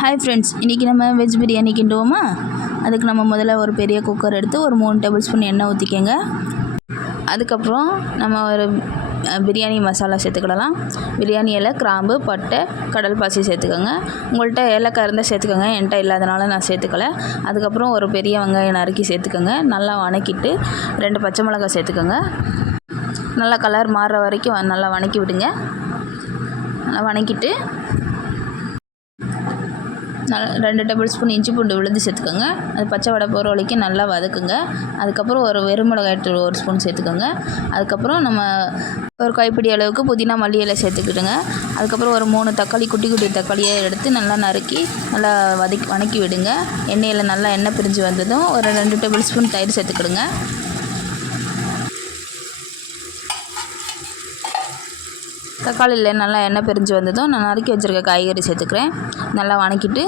Hi friends, இன்றைக்கி நம்ம veg biryani கிண்டுவோமா? அதுக்கு நம்ம முதல்ல ஒரு பெரிய குக்கர் எடுத்து ஒரு 3 டேபிள் ஸ்பூன் எண்ணெய் ஊற்றிக்கங்க. அதுக்கப்புறம் நம்ம ஒரு பிரியாணி மசாலா சேர்த்துக்கிடலாம். பிரியாணி இலை, கிராம்பு, பட்டை, கடல் பாசி சேர்த்துக்கோங்க. உங்கள்கிட்ட ஏலக்காய் இருந்தால் சேர்த்துக்கோங்க, என்கிட்ட இல்லாதனால நான் சேர்த்துக்கல. அதுக்கப்புறம் ஒரு பெரிய வெங்காயம் நறுக்கி சேர்த்துக்கோங்க. நல்லா வணக்கிட்டு 2 பச்சை மிளகாய் சேர்த்துக்கோங்க. நல்லா கலர் மாறுற வரைக்கும் நல்லா வணக்கி விடுங்க. நல்லா வணக்கிட்டு 2 டேபிள் ஸ்பூன் இஞ்சி பூண்டு விழுந்து சேர்த்துக்கோங்க. அது பச்சை வடை போகிற வரைக்கும் நல்லா வதக்குங்க. அதுக்கப்புறம் ஒரு வெறுமிளகாய் 1 ஸ்பூன் சேர்த்துக்கோங்க. அதுக்கப்புறம் நம்ம ஒரு கைப்பிடி அளவுக்கு புதினா மல்லி இலை சேர்த்துக்கிட்டுங்க. அதுக்கப்புறம் ஒரு 3 தக்காளி, குட்டி குட்டி தக்காளியை எடுத்து நல்லா நறுக்கி நல்லா வதக்கி விடுங்க. எண்ணெயில் நல்லா எண்ணெய் பிரிஞ்சு வந்ததும் ஒரு 2 டேபிள் ஸ்பூன் தயிர் சேர்த்துக்கிடுங்க. தக்காளியில் நல்லா எண்ணெய் பிரிஞ்சு வந்ததும் நான் நறுக்கி வச்சுருக்க காய்கறி சேர்த்துக்கிறேன். நல்லா வணக்கிட்டு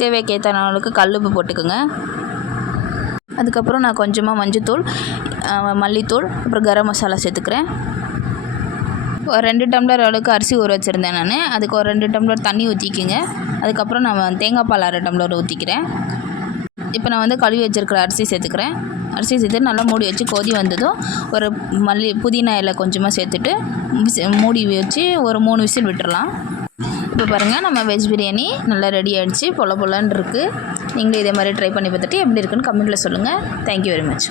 தேவைக்கேற்ற அளவுக்கு கல்லுப்பு போட்டுக்கோங்க. அதுக்கப்புறம் நான் கொஞ்சமாக மஞ்சத்தூள், மல்லித்தூள், அப்புறம் கரம் மசாலா சேர்த்துக்கிறேன். ஒரு 2 டம்ளர் அளவுக்கு அரிசி ஊற வச்சுருந்தேன் நான். அதுக்கு ஒரு 2 டம்ளர் தண்ணி ஊற்றிக்கிங்க. அதுக்கப்புறம் நான் தேங்காய் பால் 1/2 டம்ளர் ஊற்றிக்கிறேன். இப்போ நான் கழுவி வச்சுருக்கிற அரிசி சேர்த்துக்கிறேன். அரிசி சேர்த்து நல்லா மூடி வச்சு கொதி வந்ததும் ஒரு புதினா இலை கொஞ்சமாக சேர்த்துட்டு மூடி வச்சு ஒரு 3 விசில் விட்டுறலாம். இப்போ பாருங்கள், நம்ம வெஜ் பிரியாணி நல்லா ரெடி ஆகிடுச்சு. பொல பொலன்னு இருக்குது. நீங்களும் இதே மாதிரி ட்ரை பண்ணி பார்த்துட்டு எப்படி இருக்குன்னு கமெண்ட்டில் சொல்லுங்கள். Thank you very much.